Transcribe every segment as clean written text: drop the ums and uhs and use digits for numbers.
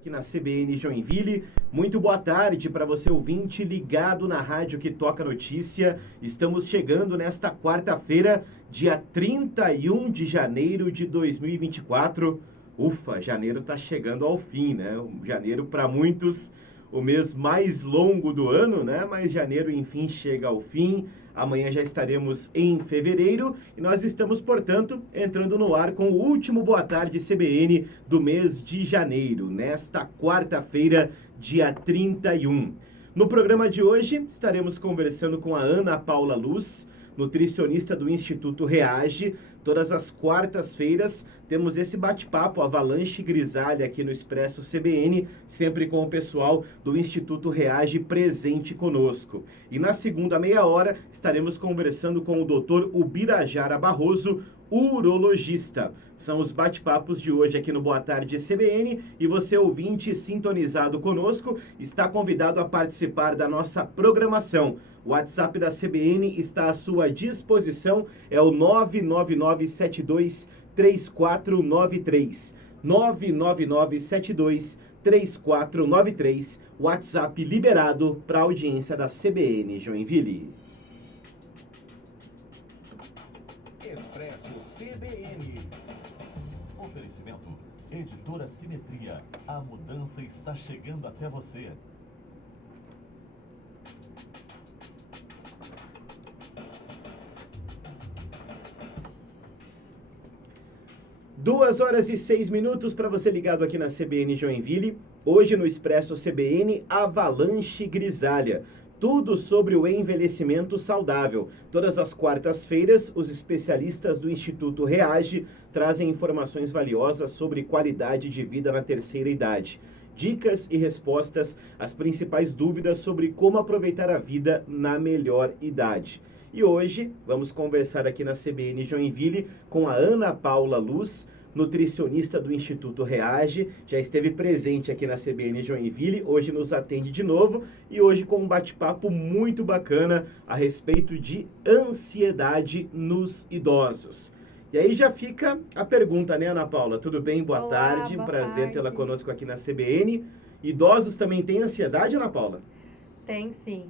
Aqui na CBN Joinville. Muito boa tarde para você ouvinte ligado na rádio que toca notícia. Estamos chegando nesta quarta-feira, dia 31 de janeiro de 2024. Ufa, janeiro está chegando ao fim, né? Janeiro para muitos o mês mais longo do ano, né? Mas janeiro enfim chega ao fim. Amanhã já estaremos em fevereiro e nós estamos, portanto, entrando no ar com o último Boa Tarde CBN do mês de janeiro, nesta quarta-feira, dia 31. No programa de hoje, estaremos conversando com a Ana Paula Luz, nutricionista do Instituto Reage. Todas as quartas-feiras temos esse bate-papo Avalanche Grisalha aqui no Expresso CBN, sempre com o pessoal do Instituto Reage presente conosco. E na segunda meia hora estaremos conversando com o Dr. Ubirajara Barroso, urologista. São os bate-papos de hoje aqui no Boa Tarde CBN e você, ouvinte sintonizado conosco, está convidado a participar da nossa programação. O WhatsApp da CBN está à sua disposição, é o 999723493. 999723493, WhatsApp liberado para a audiência da CBN Joinville. Expresso CBN. Oferecimento Editora Simetria. A mudança está chegando até você. 2h06 para você ligado aqui na CBN Joinville. Hoje no Expresso CBN, Avalanche Grisalha. Tudo sobre o envelhecimento saudável. Todas as quartas-feiras, os especialistas do Instituto Reage trazem informações valiosas sobre qualidade de vida na terceira idade. Dicas e respostas às principais dúvidas sobre como aproveitar a vida na melhor idade. E hoje vamos conversar aqui na CBN Joinville com a Ana Paula Luz, nutricionista do Instituto Reage, já esteve presente aqui na CBN Joinville, hoje nos atende de novo e hoje com um bate-papo muito bacana a respeito de ansiedade nos idosos. E aí já fica a pergunta, né, Ana Paula? Tudo bem? Boa tarde, prazer tê-la conosco aqui na CBN. Idosos também têm ansiedade, Ana Paula? Tem sim.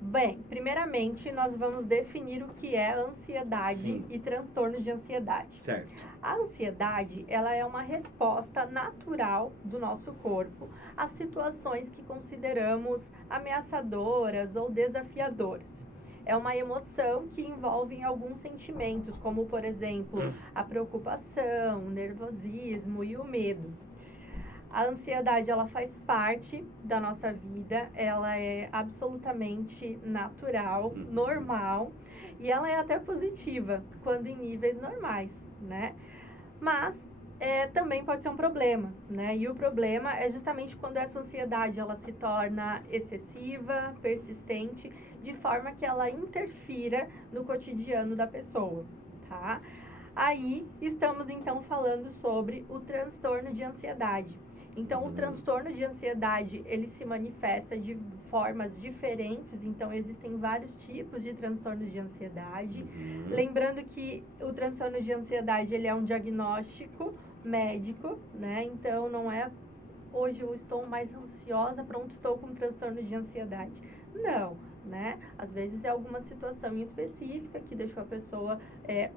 Bem, primeiramente nós vamos definir o que é ansiedade e transtorno de ansiedade. Certo. A ansiedade, ela é uma resposta natural do nosso corpo às situações que consideramos ameaçadoras ou desafiadoras. É uma emoção que envolve alguns sentimentos, como por exemplo, a preocupação, o nervosismo e o medo. A ansiedade, ela faz parte da nossa vida, ela é absolutamente natural, normal, e ela é até positiva, quando em níveis normais, né? Mas também pode ser um problema, né? E o problema é justamente quando essa ansiedade, ela se torna excessiva, persistente, de forma que ela interfira no cotidiano da pessoa, tá? Aí, estamos então falando sobre o transtorno de ansiedade. Então, o transtorno de ansiedade, ele se manifesta de formas diferentes, então existem vários tipos de transtornos de ansiedade. Lembrando que o transtorno de ansiedade, ele é um diagnóstico médico, né? Então, não é hoje eu estou mais ansiosa, pronto, estou com transtorno de ansiedade. Não, né? Às vezes é alguma situação em específica que deixou a pessoa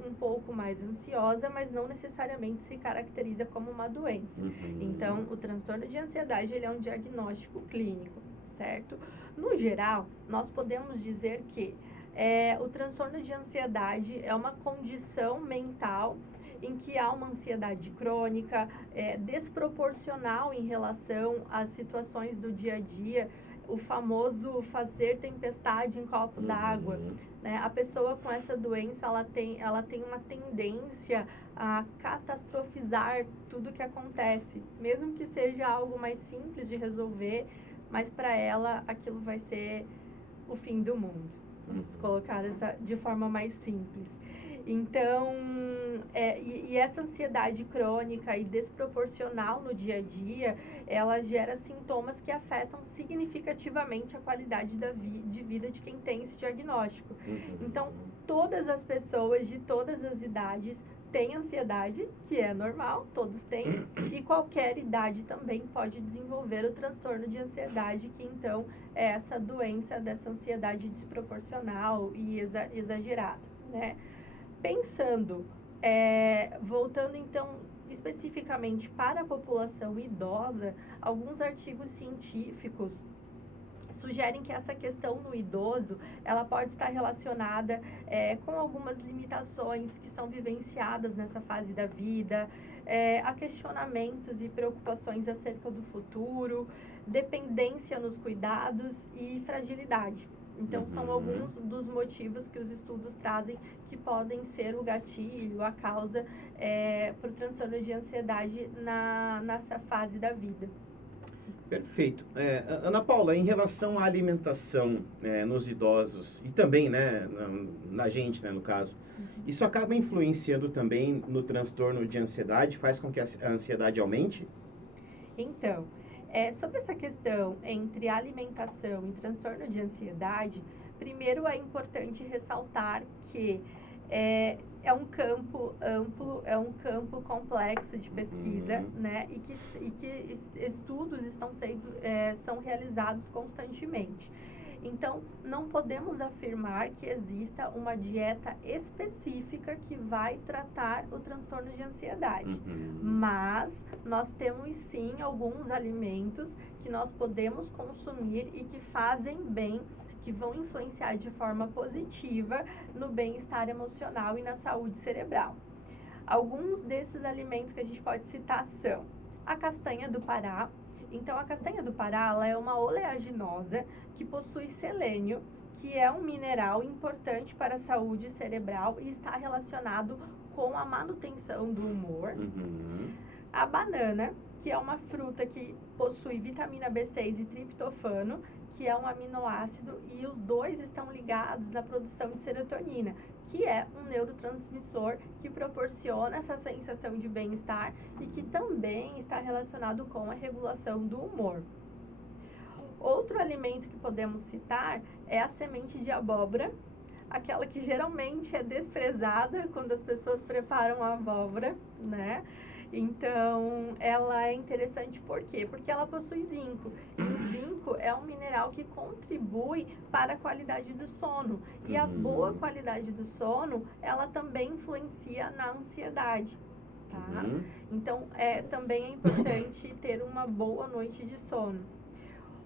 um pouco mais ansiosa, mas não necessariamente se caracteriza como uma doença. Então, o transtorno de ansiedade, ele é um diagnóstico clínico, certo? No geral, nós podemos dizer que o transtorno de ansiedade é uma condição mental em que há uma ansiedade crônica, desproporcional em relação às situações do dia a dia, o famoso fazer tempestade em copo d'água, né? A pessoa com essa doença, ela tem uma tendência a catastrofizar tudo que acontece, mesmo que seja algo mais simples de resolver, mas para ela aquilo vai ser o fim do mundo. Vamos colocar de forma mais simples. Então, essa ansiedade crônica e desproporcional no dia a dia, ela gera sintomas que afetam significativamente a qualidade de vida de quem tem esse diagnóstico. Então, todas as pessoas de todas as idades tem ansiedade, que é normal, todos têm, e qualquer idade também pode desenvolver o transtorno de ansiedade, que então é essa doença dessa ansiedade desproporcional e exagerada, né? Pensando, voltando então especificamente para a população idosa, alguns artigos científicos sugerem que essa questão no idoso, ela pode estar relacionada com algumas limitações que são vivenciadas nessa fase da vida, a questionamentos e preocupações acerca do futuro, dependência nos cuidados e fragilidade. Então, são alguns dos motivos que os estudos trazem que podem ser o gatilho, a causa para o transtorno de ansiedade nessa fase da vida. Perfeito. Ana Paula, em relação à alimentação nos idosos e também na gente, no caso, isso acaba influenciando também no transtorno de ansiedade, faz com que a ansiedade aumente? Então, sobre essa questão entre alimentação e transtorno de ansiedade, primeiro é importante ressaltar que é um campo amplo, é um campo complexo de pesquisa, né? E que estudos são realizados constantemente. Então, não podemos afirmar que exista uma dieta específica que vai tratar o transtorno de ansiedade. Mas nós temos sim alguns alimentos que nós podemos consumir e que fazem bem, que vão influenciar de forma positiva no bem-estar emocional e na saúde cerebral. Alguns desses alimentos que a gente pode citar são a castanha do Pará. Então, a castanha do Pará, ela é uma oleaginosa que possui selênio, que é um mineral importante para a saúde cerebral e está relacionado com a manutenção do humor. A banana, que é uma fruta que possui vitamina B6 e triptofano, que é um aminoácido, e os dois estão ligados na produção de serotonina, que é um neurotransmissor que proporciona essa sensação de bem-estar e que também está relacionado com a regulação do humor. Outro alimento que podemos citar é a semente de abóbora, aquela que geralmente é desprezada quando as pessoas preparam a abóbora, né? Então, ela é interessante por quê? Porque ela possui zinco. E o zinco é um mineral que contribui para a qualidade do sono. E a boa qualidade do sono, ela também influencia na ansiedade, tá? Então, também é importante ter uma boa noite de sono.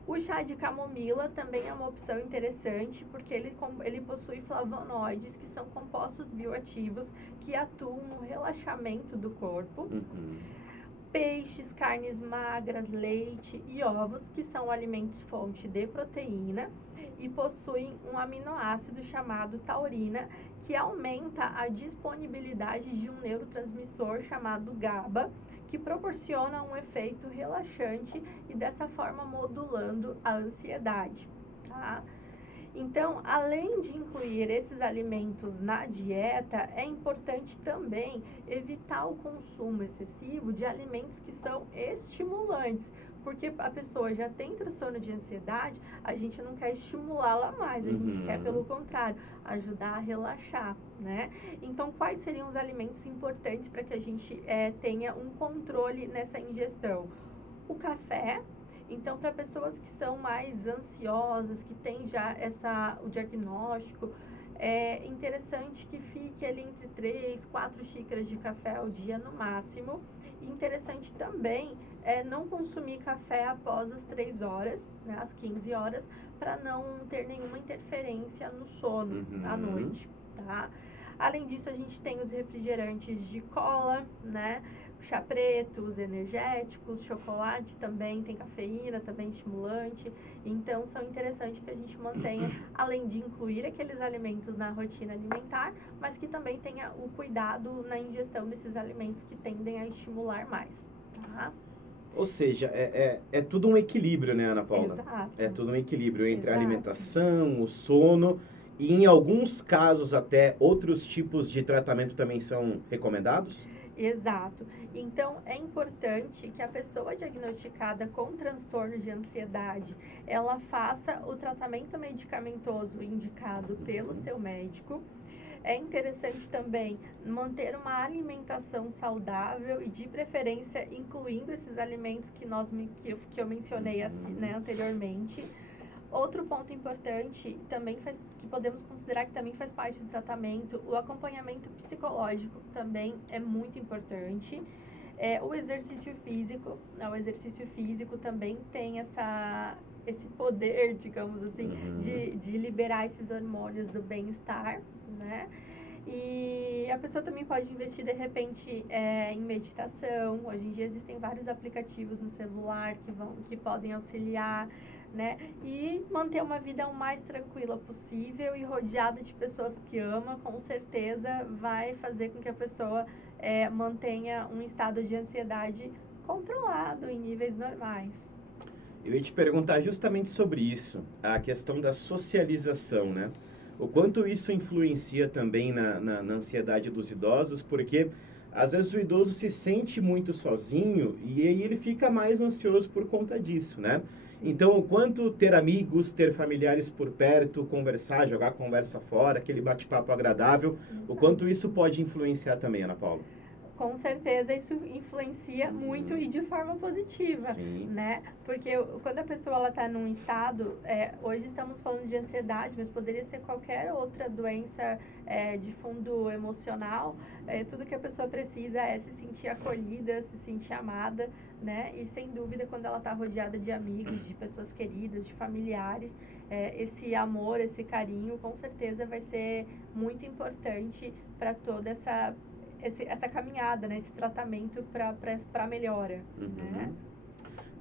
O chá de camomila também é uma opção interessante, porque ele possui flavonoides, que são compostos bioativos que atuam no relaxamento do corpo. Peixes, carnes magras, leite e ovos, que são alimentos fonte de proteína e possuem um aminoácido chamado taurina, que aumenta a disponibilidade de um neurotransmissor chamado GABA, que proporciona um efeito relaxante e dessa forma modulando a ansiedade, tá? Então, além de incluir esses alimentos na dieta, é importante também evitar o consumo excessivo de alimentos que são estimulantes, porque a pessoa já tem transtorno de ansiedade, a gente não quer estimulá-la mais, a gente quer, pelo contrário, ajudar a relaxar, né? Então, quais seriam os alimentos importantes para que a gente tenha um controle nessa ingestão? O café. Então, para pessoas que são mais ansiosas, que têm já o diagnóstico, é interessante que fique ali entre 3, 4 xícaras de café ao dia no máximo. E interessante também não consumir café após as 3 horas, né, às 15 horas, para não ter nenhuma interferência no sono à noite, tá? Além disso, a gente tem os refrigerantes de cola, né? Chá preto, os energéticos, chocolate também tem cafeína, também estimulante. Então, são interessantes que a gente mantenha, além de incluir aqueles alimentos na rotina alimentar, mas que também tenha o cuidado na ingestão desses alimentos que tendem a estimular mais, tá? Ou seja, é tudo um equilíbrio, né, Ana Paula? Exato. É tudo um equilíbrio entre a Exato. alimentação, o sono e, em alguns casos, até outros tipos de tratamento também são recomendados? Exato. Então, é importante que a pessoa diagnosticada com transtorno de ansiedade, ela faça o tratamento medicamentoso indicado pelo seu médico. é interessante também manter uma alimentação saudável e, de preferência, incluindo esses alimentos que eu mencionei assim, né, anteriormente. Outro ponto importante também que podemos considerar que também faz parte do tratamento, o acompanhamento psicológico também é muito importante. O exercício físico, né, o exercício físico também tem esse poder, digamos assim, de liberar esses hormônios do bem-estar, né? E a pessoa também pode investir, de repente, em meditação. Hoje em dia existem vários aplicativos no celular que podem auxiliar, né? E manter uma vida o mais tranquila possível e rodeada de pessoas que ama, com certeza vai fazer com que a pessoa mantenha um estado de ansiedade controlado em níveis normais. Eu ia te perguntar justamente sobre isso, a questão da socialização, né? O quanto isso influencia também na ansiedade dos idosos, porque às vezes o idoso se sente muito sozinho e aí ele fica mais ansioso por conta disso, né? Então, o quanto ter amigos, ter familiares por perto, conversar, jogar conversa fora, aquele bate-papo agradável, o quanto isso pode influenciar também, Ana Paula? Com certeza isso influencia muito e de forma positiva, Sim. né? Porque quando a pessoa está num estado, hoje estamos falando de ansiedade, mas poderia ser qualquer outra doença de fundo emocional, tudo que a pessoa precisa é se sentir acolhida, se sentir amada, né? E sem dúvida, quando ela está rodeada de amigos, de pessoas queridas, de familiares, esse amor, esse carinho, com certeza vai ser muito importante para toda essa caminhada, né? Esse tratamento para a melhora. Né?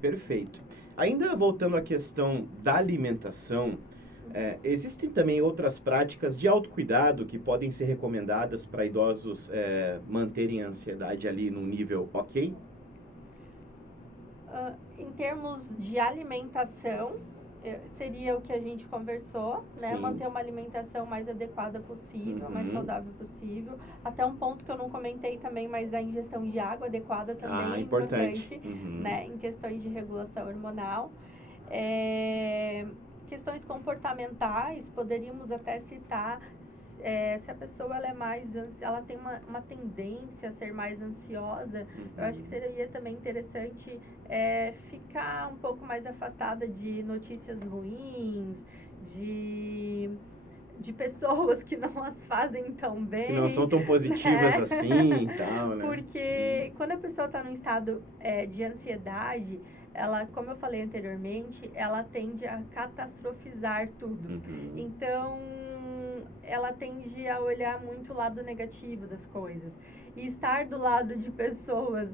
Perfeito. Ainda voltando à questão da alimentação, existem também outras práticas de autocuidado que podem ser recomendadas para idosos manterem a ansiedade ali num nível ok? Em termos de alimentação, seria o que a gente conversou, né? Sim. Manter uma alimentação mais adequada possível, mais saudável possível. Até um ponto que eu não comentei também, mas a ingestão de água adequada também é importante, né? Em questões de regulação hormonal. Questões comportamentais, poderíamos até citar se a pessoa ela tem uma tendência a ser mais ansiosa, eu acho que seria também interessante ficar um pouco mais afastada de notícias ruins, de pessoas que não as fazem tão bem. Que não são tão positivas assim e tal, né? Porque quando a pessoa está num estado de ansiedade, ela, como eu falei anteriormente, ela tende a catastrofizar tudo. Então, ela tende a olhar muito o lado negativo das coisas. E estar do lado de pessoas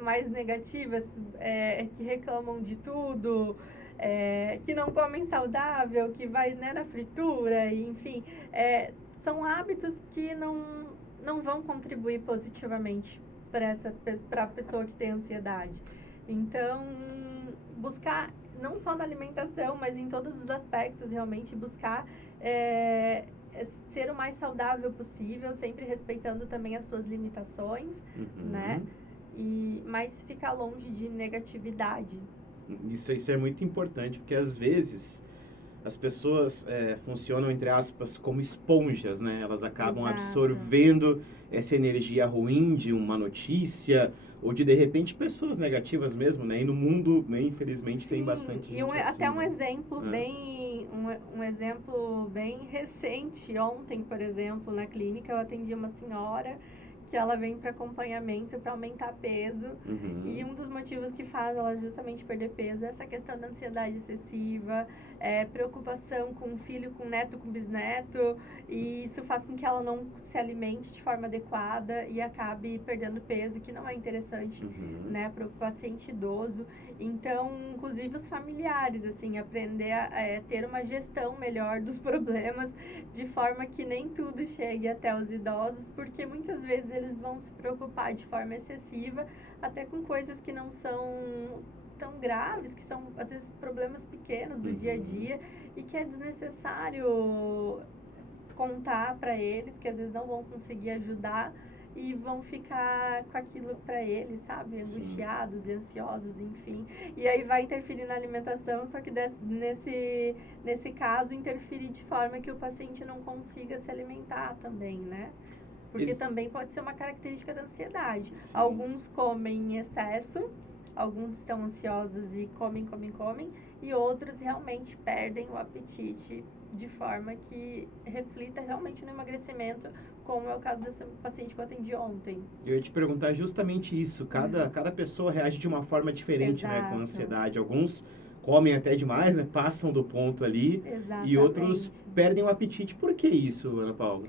mais negativas, que reclamam de tudo, que não comem saudável, que vai, né, na fritura, e, enfim, são hábitos que não vão contribuir positivamente para a pessoa que tem ansiedade. Então, buscar, não só na alimentação, mas em todos os aspectos, realmente buscar ser o mais saudável possível, sempre respeitando também as suas limitações, né? Mas ficar longe de negatividade. Isso é muito importante, porque às vezes as pessoas funcionam, entre aspas, como esponjas, né? Elas acabam absorvendo essa energia ruim de uma notícia ou de repente pessoas negativas mesmo, né? E no mundo, né, infelizmente, tem bastante gente assim, até um né? exemplo um exemplo bem recente. Ontem, por exemplo, na clínica eu atendi uma senhora que ela vem para acompanhamento para aumentar peso. E um dos motivos que faz ela justamente perder peso é essa questão da ansiedade excessiva, preocupação com o filho, com o neto, com o bisneto, e isso faz com que ela não se alimente de forma adequada e acabe perdendo peso, que não é interessante, né, para o paciente idoso. Então, inclusive os familiares, assim, aprender a ter uma gestão melhor dos problemas, de forma que nem tudo chegue até os idosos, porque muitas vezes eles vão se preocupar de forma excessiva, até com coisas que não são tão graves, que são, às vezes, problemas pequenos do dia a dia, e que é desnecessário contar para eles, que às vezes não vão conseguir ajudar, e vão ficar com aquilo para eles, sabe? Sim. Angustiados e ansiosos, enfim. E aí vai interferir na alimentação, só que nesse caso interferir de forma que o paciente não consiga se alimentar também, né? Porque também pode ser uma característica da ansiedade. Sim. Alguns comem em excesso, alguns estão ansiosos e comem, e outros realmente perdem o apetite de forma que reflita realmente no emagrecimento, como é o caso dessa paciente que eu atendi ontem. Eu ia te perguntar justamente isso. Cada pessoa reage de uma forma diferente, né, com a ansiedade. Alguns comem até demais, né, passam do ponto ali. Exatamente. E outros perdem o apetite. Por que isso, Ana Paula?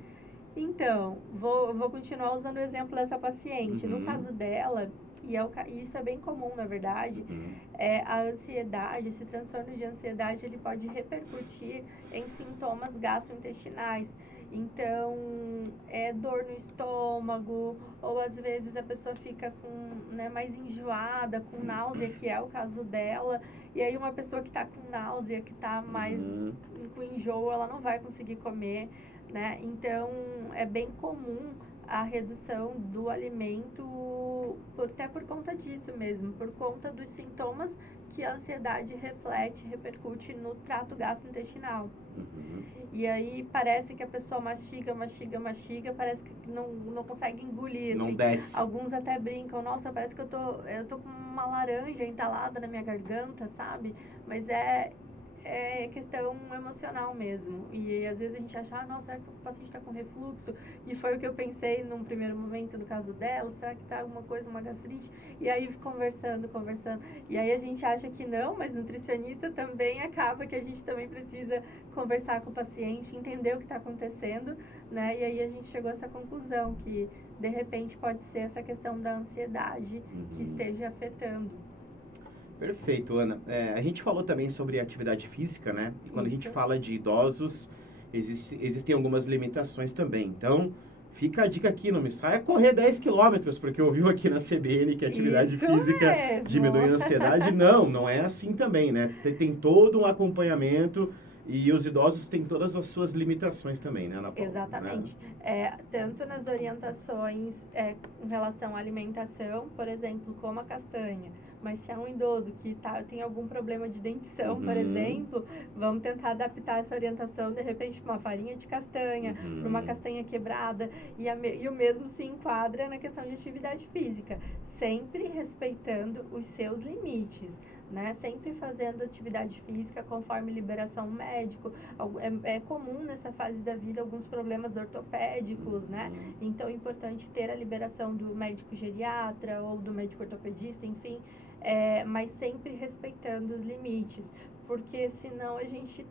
Então, vou continuar usando o exemplo dessa paciente. Uhum. No caso dela, e isso é bem comum, na verdade, Uhum. a ansiedade, esse transtorno de ansiedade, ele pode repercutir em sintomas gastrointestinais. Então, dor no estômago, ou às vezes a pessoa fica mais enjoada, com náusea, que é o caso dela. E aí uma pessoa que está com náusea, que está mais com enjoo, ela não vai conseguir comer, né? Então, é bem comum a redução do alimento, até por conta disso mesmo, por conta dos sintomas que a ansiedade repercute no trato gastrointestinal. Uhum. E aí parece que a pessoa mastiga, parece que não consegue engolir. Não assim. desce. Alguns até brincam, nossa, parece que eu tô com uma laranja entalada na minha garganta, sabe? Mas é questão emocional mesmo. E às vezes a gente acha, nossa, será que o paciente está com refluxo? E foi o que eu pensei num primeiro momento no caso dela, será que tá alguma coisa, uma gastrite? E aí conversando. E aí a gente acha que não, mas nutricionista também acaba que a gente também precisa conversar com o paciente, entender o que está acontecendo, né? E aí a gente chegou a essa conclusão, que de repente pode ser essa questão da ansiedade que esteja afetando. Perfeito, Ana. A gente falou também sobre atividade física, né? E quando a gente fala de idosos, existem algumas limitações também. Então, fica a dica aqui, não me saia correr 10 quilômetros, porque ouviu aqui na CBN que a atividade física diminui a ansiedade. Não é assim também, né? Tem todo um acompanhamento e os idosos têm todas as suas limitações também, né, Ana Paula? Exatamente. Tanto nas orientações em relação à alimentação, por exemplo, como a castanha. Mas se é um idoso que tem algum problema de dentição, por exemplo, vamos tentar adaptar essa orientação, de repente, para uma farinha de castanha, para uma castanha quebrada. E o mesmo se enquadra na questão de atividade física, sempre respeitando os seus limites. Né? Sempre fazendo atividade física conforme liberação médico. É comum nessa fase da vida alguns problemas ortopédicos, né? Então é importante ter a liberação do médico geriatra ou do médico ortopedista, enfim, mas sempre respeitando os limites. Porque senão a gente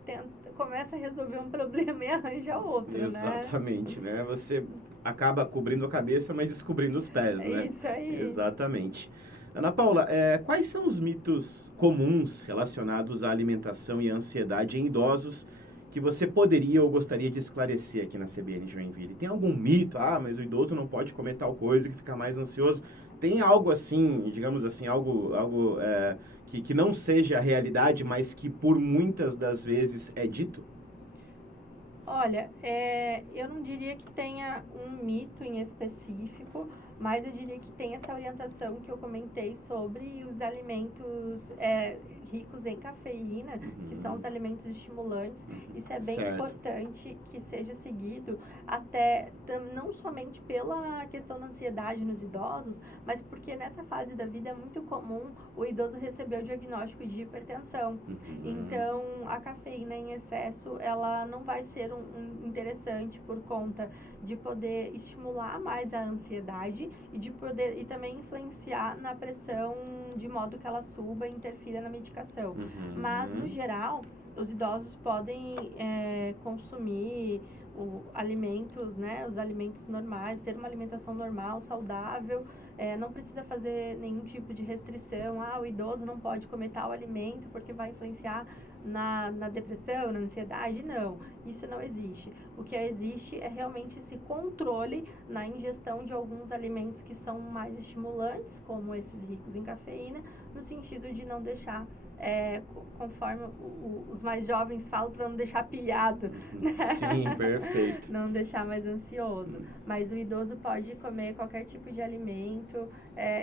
começa a resolver um problema e arranja outro, Exatamente, né? Você acaba cobrindo a cabeça, mas descobrindo os pés, né? Isso aí. Exatamente. Ana Paula, quais são os mitos comuns relacionados à alimentação e à ansiedade em idosos que você poderia ou gostaria de esclarecer aqui na CBN Joinville? Tem algum mito? Mas o idoso não pode comer tal coisa que fica mais ansioso. Tem algo assim, digamos assim, algo que não seja a realidade, mas que por muitas das vezes é dito? Olha, eu não diria que tenha um mito em específico, mas eu diria que tem essa orientação que eu comentei sobre os alimentos ricos em cafeína, que são os alimentos estimulantes. Isso é bem importante que seja seguido, até não somente pela questão da ansiedade nos idosos, mas porque nessa fase da vida é muito comum o idoso receber o diagnóstico de hipertensão. Então, a cafeína em excesso, ela não vai ser interessante por conta de poder estimular mais a ansiedade e também influenciar na pressão de modo que ela suba e interfira na medicação. Mas, no geral, os idosos podem consumir alimentos, né, os alimentos normais, ter uma alimentação normal, saudável, não precisa fazer nenhum tipo de restrição. O idoso não pode comer tal alimento porque vai influenciar na depressão, na ansiedade. Não, isso não existe. O que existe é realmente esse controle na ingestão de alguns alimentos que são mais estimulantes, como esses ricos em cafeína, no sentido de não deixar, conforme os mais jovens falam, para não deixar pilhado, né? Sim, perfeito. Não deixar mais ansioso. Mas o idoso pode comer qualquer tipo de alimento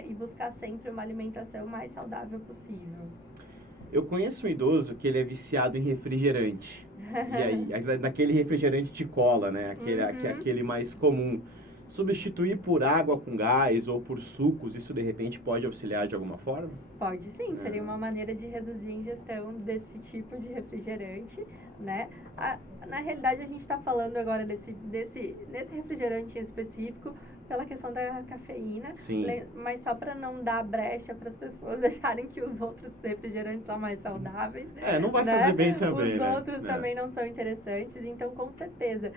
e buscar sempre uma alimentação mais saudável possível. Eu conheço um idoso que ele é viciado em refrigerante. E aí, naquele refrigerante de cola, né? Aquele mais comum. Substituir por água com gás ou por sucos, isso de repente pode auxiliar de alguma forma? Pode sim, seria uma maneira de reduzir a ingestão desse tipo de refrigerante, né? Na realidade, a gente está falando agora desse refrigerante em específico pela questão da cafeína, Sim. Mas só para não dar brecha para as pessoas acharem que os outros refrigerantes são mais saudáveis. Não vai fazer bem também, Os né? outros também não são interessantes, então com certeza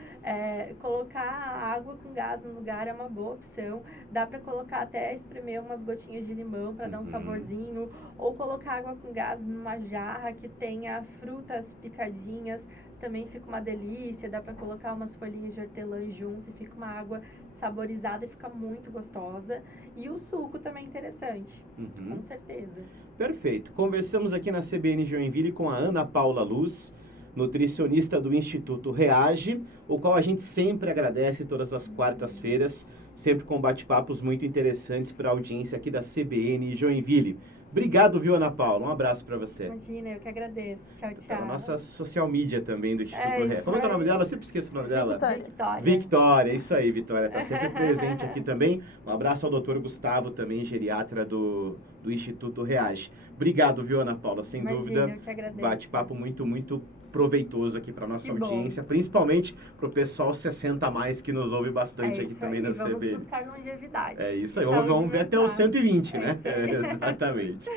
colocar água com gás no lugar é uma boa opção. Dá para colocar até espremer umas gotinhas de limão para dar um saborzinho, ou colocar água com gás numa jarra que tenha frutas picadinhas, também fica uma delícia. Dá para colocar umas folhinhas de hortelã junto e fica uma água saborizada e fica muito gostosa. E o suco também é interessante, com certeza. Perfeito. Conversamos aqui na CBN Joinville com a Ana Paula Luz, nutricionista do Instituto Reage, o qual a gente sempre agradece todas as quartas-feiras, sempre com bate-papos muito interessantes para a audiência aqui da CBN Joinville. Obrigado, viu, Ana Paula? Um abraço para você. Imagina, eu que agradeço. Tchau, tchau. Tá na nossa social media também do Instituto Reage. Como é que é o nome dela? Eu sempre esqueço o nome dela. Vitória. Vitória, isso aí, Vitória. Está sempre presente aqui também. Um abraço ao doutor Gustavo, também geriatra do Instituto Reage. Obrigado, viu, Ana Paula? Sem dúvida, eu que agradeço. bate-papo muito, muito proveitoso aqui para nossa Que bom. audiência, principalmente para o pessoal 60 a mais que nos ouve bastante aqui isso também aí, na vamos CBN. buscar longevidade. É isso aí, Saúde vamos ver até os mental. 120, né? É isso aí. Exatamente.